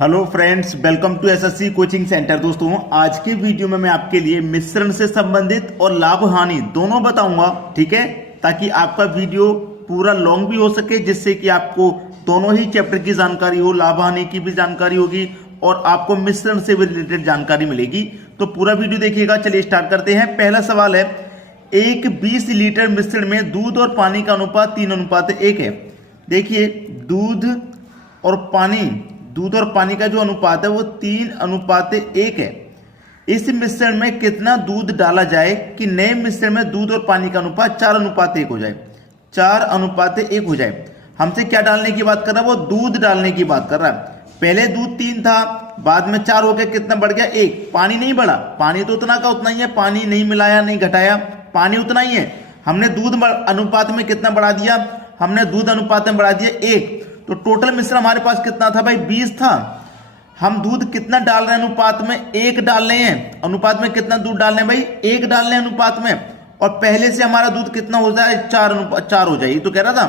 Hello friends, welcome to SSC coaching centre. दोस्तों, आज की वीडियो में मैं आपके लिए मिश्रण से संबंधित और लाभ हानि दोनों बताऊंगा, ठीक है, ताकि आपका वीडियो पूरा लॉन्ग भी हो सके, जिससे कि आपको दोनों ही चैप्टर की जानकारी हो, लाभ हानि की भी जानकारी होगी और आपको मिश्रण से भी रिलेटेड जानकारी मिलेगी। तो पूरा वीडियो देखिएगा। चलिए स्टार्ट करते हैं। पहला सवाल है, एक 20 लीटर मिश्रण में दूध और पानी का अनुपात 3:1 है। देखिए, दूध और पानी का जो अनुपात है वो 3:1 है। इस मिश्रण में कितना दूध डाला जाए कि नए मिश्रण में दूध और पानी का अनुपात 4:1 हो जाए। 4:1 हो जाए। हमसे क्या डालने की बात कर रहा है? वो दूध डालने की बात कर रहा है। पहले दूध 3 था, बाद में 4 हो गया। कितना बढ़ गया? 1। पानी नहीं बढ़ा, पानी तो उतना का उतना ही है, पानी नहीं मिलाया नहीं घटाया, पानी उतना ही है। हमने दूध अनुपात में कितना बढ़ा दिया? हमने दूध अनुपात में बढ़ा दिया 1। तो टोटल मिश्रण हमारे पास कितना था भाई? 20 था। हम दूध कितना डाल रहे हैं? अनुपात में 1 डाल रहे हैं। अनुपात में कितना दूध डाल रहे हैं भाई? 1 डाल रहे हैं अनुपात में। और पहले से हमारा दूध कितना हो जाए? 4 हो जाए। तो कह रहा था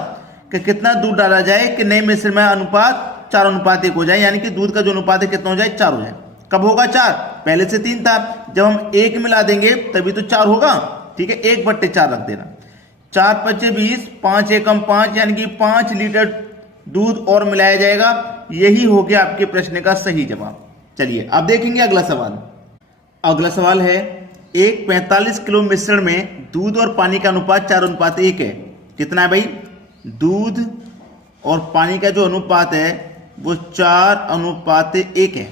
कि कितना दूध डाला जाए कि नए मिश्रण में अनुपात 4:1 हो जाए, यानी कि दूध का जो अनुपात है कितना हो जाए? 4 हो जाए। कब होगा 4? पहले से 3 था, जब हम 1 मिला देंगे तभी तो 4 होगा। ठीक है, 1/4 रख देना। 4 × 5 = 20, 5 × 1 = 5, यानी कि 5 लीटर दूध और मिलाया जाएगा। यही हो गया आपके प्रश्न का सही जवाब। चलिए अब देखेंगे अगला सवाल। अगला सवाल है, एक 45 किलो मिश्रण में दूध और पानी का अनुपात 4:1 है। कितना है भाई? दूध और पानी का जो अनुपात है वो 4:1 है।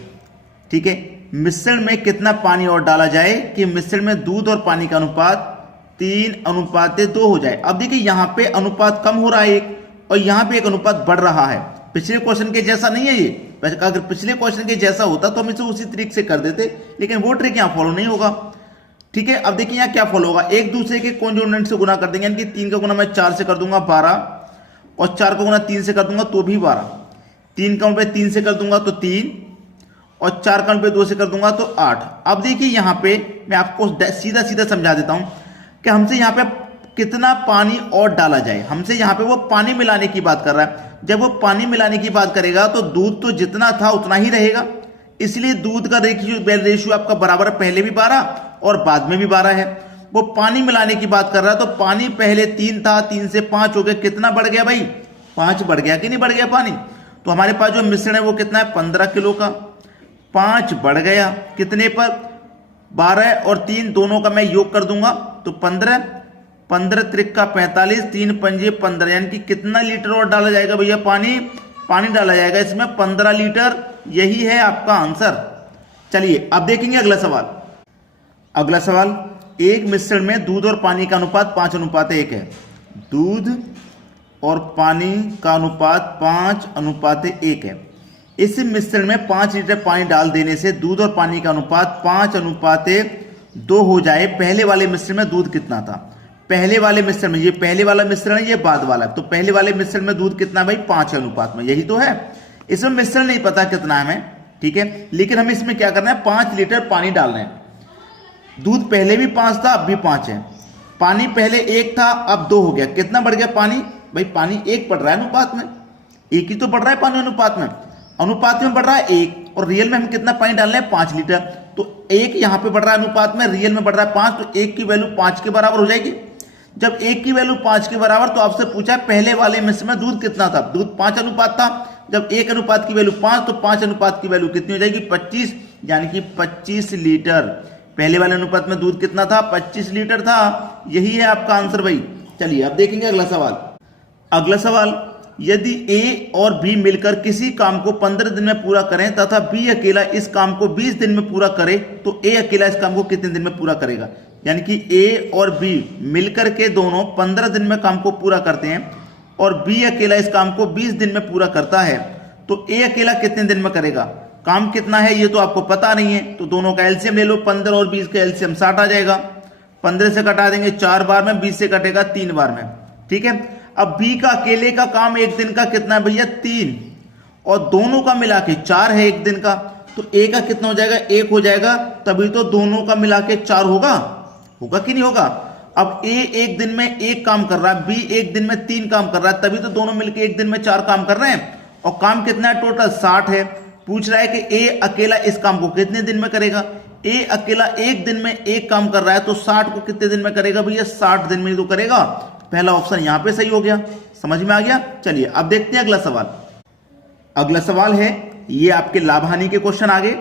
ठीक है, मिश्रण में कितना पानी और डाला जाए कि मिश्रण में दूध और पानी का अनुपात 3:2 हो जाए। अब देखिए, यहां पे अनुपात कम हो रहा है एक, और यहां पे एक अनुपात बढ़ रहा है। पिछले क्वेश्चन के जैसा नहीं है ये। अगर पिछले क्वेश्चन के जैसा होता तो हम इसे उसी ट्रिक से कर देते, लेकिन वो ट्रिक यहां फॉलो नहीं होगा। ठीक है, अब देखिए यहां क्या फॉलो होगा। एक दूसरे के कॉन्जोनेंट से गुना कर देंगे, यानी कि 3 का गुना मैं 4 से कर दूंगा 12, और 4 का गुना 3 से कर दूंगा तो भी 12। 3 का पे 3 से कर दूंगा तो 3, और 4 का पे 2 से कर दूंगा तो 8। अब देखिए यहां पे मैं आपको सीधा सीधा समझा देता हूं कि हमसे यहां पे कितना पानी और डाला जाए। हमसे यहां पे वो पानी मिलाने की बात कर रहा है। जब वो पानी मिलाने की बात करेगा तो दूध तो जितना था उतना ही रहेगा, इसलिए दूध का रेशियो आपका बराबर, पहले भी 12 और बाद में भी 12 है। वो पानी मिलाने की बात कर रहा है, तो पानी पहले 3 था, 3 से 5 हो गया। कितना बढ़ गया भाई? 5 बढ़ गया कि नहीं बढ़ गया पानी? तो हमारे पास जो मिश्रण है वो कितना है? 15 किलो का। 5 बढ़ गया कितने पर? 12 और 3 दोनों का मैं योग कर दूंगा तो 15। 15 × 3 = 45, 3 × 5 = 15, यानी कि कितना लीटर और डाला जाएगा भैया? पानी डाला जाएगा इसमें 15 लीटर। यही है आपका आंसर। चलिए अब देखेंगे अगला सवाल। अगला सवाल, एक मिश्रण में दूध और पानी का अनुपात 5:1 है। दूध और पानी का अनुपात 5:1 है। इस मिश्रण में 5 लीटर पानी डाल देने से दूध और पानी का अनुपात 5:2 हो जाए। पहले वाले मिश्रण में दूध कितना था? पहले वाले मिश्रण में, ये पहले वाला मिश्रण है, ये बाद वाला। तो पहले वाले मिश्रण में दूध कितना भाई? 5 अनुपात में। यही तो है। इसमें मिश्रण नहीं पता कितना है हमें, ठीक है, लेकिन हम इसमें क्या करना है? 5 लीटर पानी डाल रहे हैं। दूध पहले भी 5 था, अब भी 5 है। पानी पहले 1 था, अब 2 हो गया। कितना बढ़ गया पानी भाई? पानी 1 बढ़ रहा है अनुपात में। 1 ही तो बढ़ रहा है पानी अनुपात में। अनुपात में बढ़ रहा है 1, और रियल में हम कितना पानी डाल रहे हैं? 5 लीटर। तो 1 यहां पे बढ़ रहा है अनुपात में, रियल में बढ़ रहा है 5, तो 1 की वैल्यू 5 के बराबर हो जाएगी। जब 1 की वैल्यू 5 के बराबर, तो आपसे पूछा पहले वाले मिश्रण में दूध कितना था? दूध 5 अनुपात था। जब 1 अनुपात की वैल्यू 5, तो 5 अनुपात की वैल्यू कितनी हो जाएगी? 25, यानी कि 25 लीटर। पहले वाले अनुपात में दूध कितना था? 25 लीटर था। यही है आपका आंसर भाई। चलिए अब देखेंगे अगला सवाल। अगला सवाल, यदि ए और बी मिलकर किसी काम को 15 दिन में पूरा करें तथा बी अकेला इस काम को 20 दिन में पूरा करे, तो ए अकेला इस काम को कितने दिन में पूरा करेगा? यानी कि ए और बी मिलकर के दोनों 15 दिन में काम को पूरा करते हैं, और बी अकेला इस काम को 20 दिन में पूरा करता है, तो ए अकेला कितने दिन में करेगा? काम कितना है ये तो आपको पता नहीं है, तो दोनों का एलसीएम ले लो। 15 और 20 का एलसीएम 60 आ जाएगा। 15 से कटा देंगे 4 बार में, 20 से कटेगा 3 बार में। ठीक है, अब बी का अकेले का काम 1 दिन का कितना है भैया? 3, और दोनों का मिला के 4 है 1 दिन का, तो ए का कितना हो जाएगा? 1 हो जाएगा। तभी तो दोनों का मिला के 4 होगा कि नहीं होगा? अब ए 1 दिन में 1 काम कर रहा है, बी 1 दिन में 3 काम कर रहा है, तभी तो दोनों मिलकर 1 दिन में 4 काम कर रहे हैं। और काम कितना है टोटल? 60 है। पूछ रहा है कि ए अकेला इस काम को कितने दिन में करेगा। ए अकेला एक दिन में एक काम कर रहा है तो 60 को कितने दिन में करेगा भैया, 60 दिन में तो करेगा। पहला ऑप्शन यहां पे सही हो गया, समझ में आ गया। चलिए अब देखते हैं अगला सवाल। अगला सवाल है ये आपके लाभ हानि के क्वेश्चन आगे।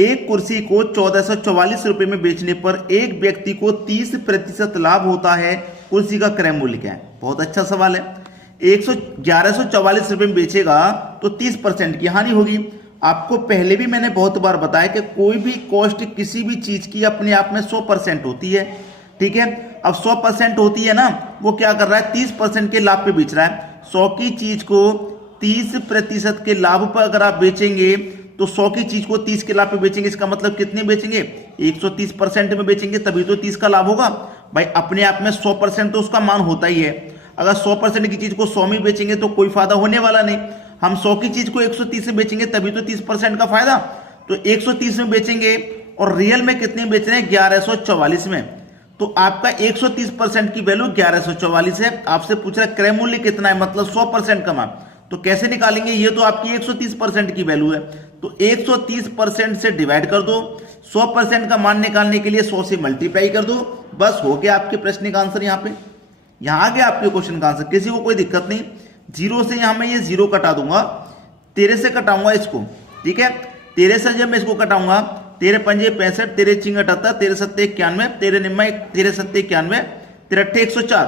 एक कुर्सी को 1444 रुपए में बेचने पर एक व्यक्ति को 30% लाभ होता है, कुर्सी का क्रय मूल्य क्या है। बहुत अच्छा सवाल है। 1144 रुपए में बेचेगा तो 30% की हानि होगी। आपको पहले भी मैंने बहुत बार बताया कि कोई भी कॉस्ट किसी भी चीज की अपने आप में 100% होती है, ठीक है। अब 100% होती है ना, वो क्या कर रहा है 30% के लाभ पे बेच रहा है। 100 की चीज को 30% के लाभ पर अगर आप बेचेंगे तो 100 की चीज को 30 के लाभ पे बेचेंगे, इसका मतलब कितने बेचेंगे, 130% में बेचेंगे, तभी तो 30 का लाभ होगा। भाई अपने आप में 100% तो उसका मान होता ही है। अगर 100% की चीज को 100 में बेचेंगे तो कोई फायदा होने वाला नहीं। हम 100 की चीज को 130 में बेचेंगे तभी तो 30% का फायदा। तो 130 में बेचेंगे और रियल में कितने बेच रहे हैं, 1144 में। तो आपका 130% की वैल्यू 1144 है। आपसे पूछ रहा है क्रय मूल्य कितना है, मतलब 100% का मान। तो कैसे निकालेंगे, ये तो आपकी 130% की वैल्यू है, तो 130% से डिवाइड कर दो। 100% का मान निकालने के लिए 100 से मल्टीप्लाई कर दो, बस हो गया आपके प्रश्न का आंसर। यहाँ पे यहां आ गया आपके क्वेश्चन का आंसर, किसी को कोई दिक्कत नहीं। 0 से यहां मैं ये 0 कटा दूंगा, 13 से कटाऊंगा इसको, ठीक है। 13 से जब मैं इसको कटाऊंगा, 13 पंजे 65, 13 चिंग 78, 13 सत्ते 91, 13 निम्मा 13 सत्ते 91, 13 अट्ठे 104,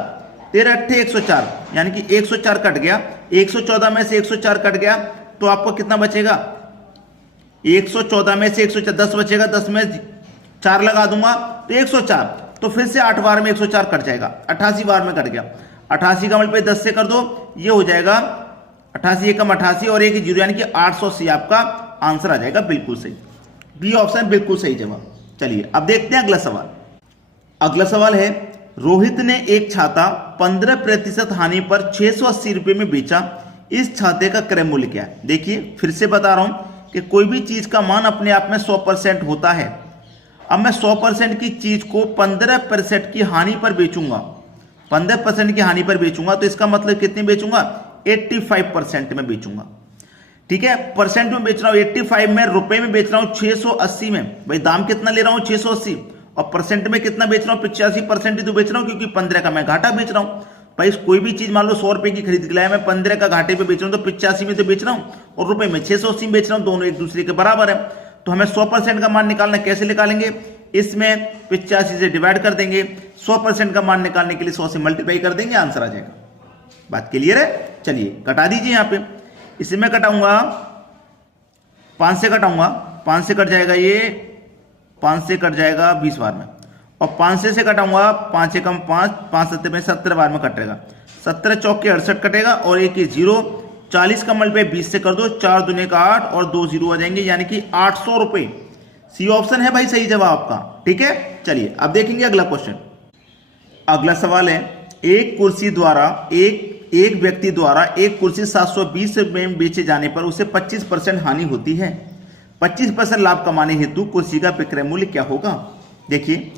13 अट्ठे 104, यानी कि 104 कट गया। 114 में से 104 कट गया तो आपको कितना बचेगा, 114 में से 104 10 बचेगा, 10 में 4 लगा दूंगा तो 104। तो फिर से 8 बार में 104 कट जाएगा, 88 बार में कट गया। 88 का मल्टीप्लाई 10 से कर दो, ये हो जाएगा 88 एकम 88 और 1 जीरो, यानी कि 880 आपका आंसर आ जाएगा। बिल्कुल सही, बी ऑप्शन बिल्कुल सही जवाब। चलिए अब देखते हैं अगला सवाल। अगला सवाल है रोहित ने एक छाता 15% हानि पर 680 रुपए में बेचा, इस छाते का क्रय मूल्य क्या है। देखिए फिर से बता रहा हूं कि कोई भी चीज का मान अपने आप में 100% होता है। अब मैं 100% की चीज को 15% की हानि पर बेचूंगा, 15% की हानि पर बेचूंगा तो इसका मतलब कितने बेचूंगा, 85% में बेचूंगा, ठीक है। परसेंट में बेच रहा हूं 85 में, रुपए में बेच रहा हूं 680 में। भाई दाम कितना ले रहा हूं 680, और परसेंट में कितना बेच रहा हूं 85% ही तो बेच रहा हूं, क्योंकि 15 का मैं घाटा बेच रहा हूं। भाई कोई भी चीज मान लो 100 रुपए की खरीद के लाया, मैं 15 का घाटे पे बेच रहा हूं तो 85 में तो बेच रहा हूं, और रुपए में 680 में बेच रहा हूं, दोनों एक दूसरे के बराबर है। तो हमें 100% का मान निकालना, कैसे निकालेंगे, इसमें 85 से डिवाइड कर देंगे, 100% का मान निकालने के लिए 100 से मल्टीप्लाई कर देंगे, आंसर आ जाएगा। बात क्लियर है। चलिए कटा दीजिए, यहां पे इसे मैं कटाऊंगा 5 से, कटाऊंगा 5 से कट जाएगा, ये 5 से कट जाएगा 20 बार में, और 5 से कटाऊंगा 5 एकम 5, 5 सत्ते में 17 बार में कटेगा, 17 चौक के 68 कटेगा, और एक 0, 40 का मल्टीप्लाई 20 से कर दो, 4 दूने का 8 और 2 0 आ जाएंगे, यानी कि 800 रुपए। सी ऑप्शन है भाई सही जवाब आपका, ठीक है। चलिए अब देखेंगे अगला क्वेश्चन। अगला सवाल है एक कुर्सी द्वारा एक व्यक्ति द्वारा एक कुर्सी 720 रुपए में बेचे जाने पर उसे 25% हानि होती है। 25% लाभ कमाने हेतु कुर्सी का विक्रय मूल्य क्या होगा। देखिए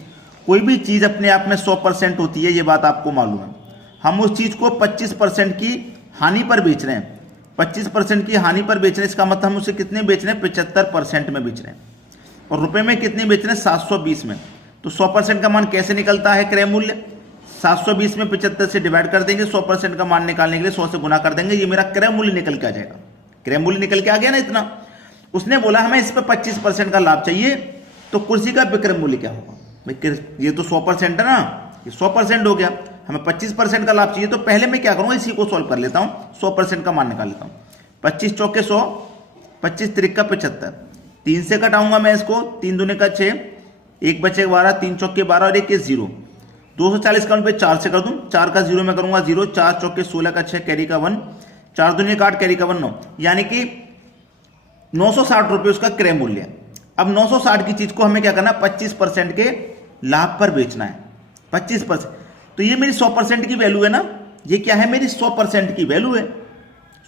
कोई भी चीज अपने आप में 100% होती है, ये बात आपको मालूम है। हम उस चीज को 25% की हानि पर बेच रहे हैं, 25% की हानि पर बेच रहे हैं, इसका मतलब हम उसे कितने बेच रहे हैं, 75% में बेच रहे हैं, और रुपए में कितने बेच रहे हैं, 720 में। तो 100% का मान कैसे निकलता है क्रय मूल्य, 720 में 75 से डिवाइड कर देंगे, 100% का मान निकालने के लिए 100 से गुना कर देंगे, ये मेरा क्रय मूल्य निकल के आ जाएगा। क्रय मूल्य निकल के आ गया ना इतना। उसने बोला हमें इस पर 25% का लाभ चाहिए, तो कुर्सी का विक्रय मूल्य क्या होगा। ये तो 100% है ना, ये 100% हो गया, हमें 25% का लाभ चाहिए, तो पहले मैं क्या करूंगा, इसी को सॉल्व कर लेता हूं, 100% का मान निकाल लेता हूं। 25 चौके 100, 25 त्रिक 75, 3 से कटाऊंगा मैं इसको, 3 दूने का 6, 1 बचे 12, 3 चौके 12 और 1 0, 240 का पे 4 से कर दूं, 4 का 0 में करूंगा 0, 4 चौके 16 का 6, कैरी का 1, 4 दूने का 8, कैरी का 1 9, यानी कि 960 रुपए उसका क्रय मूल्य है। अब 960 की चीज को हमें क्या करना, 25% के लाभ पर बेचना है, 25%। तो ये मेरी 100% की वैल्यू है ना, ये क्या है, मेरी 100% की वैल्यू है,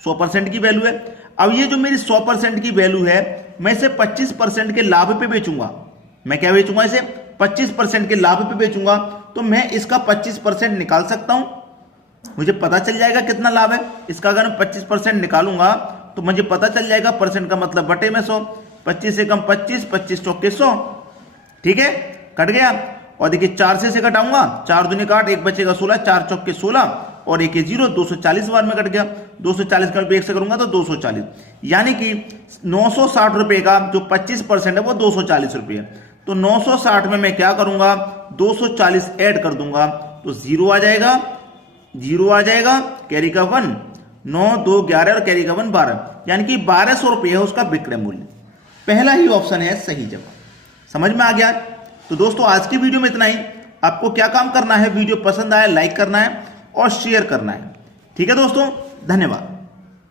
100% की वैल्यू है। अब ये जो मेरी 100% की वैल्यू है, मैं इसे 25% के लाभ पे बेचूंगा। मैं क्या बेचूंगा, इसे 25% के लाभ पे बेचूंगा, तो मैं इसका 25% निकाल सकता हूं, मुझे पता चल जाएगा कितना लाभ है इसका। अगर मैं 25% निकालूंगा तो तो मुझे पता चल जाएगा परसेंट का मतलब बटे में 100, 25 से कम 25, 25 चौके 100, ठीक है, कट गया। और देखिए 4 से घटाऊंगा, 4 दूनी 8, 1 बचेगा 16, 4 चौके 16 और 1 0, 240 बार में कट गया। 240 का 1 से करूंगा तो 240, यानी कि 960 रुपए का जो 25% है वो 240 रुपए है। तो 960 में मैं क्या करूंगा, 240 ऐड कर दूंगा तो 0 आ जाएगा, 0 आ जाएगा, कैरी का 1, 9 2 11 और कैरी का 1 12, यानी कि 1200 रुपये है उसका विक्रय मूल्य। पहला ही ऑप्शन है सही जवाब। समझ में आ गया। तो दोस्तों आज की वीडियो में इतना ही। आपको क्या काम करना है, वीडियो पसंद आया लाइक करना है और शेयर करना है। ठीक है दोस्तों, धन्यवाद।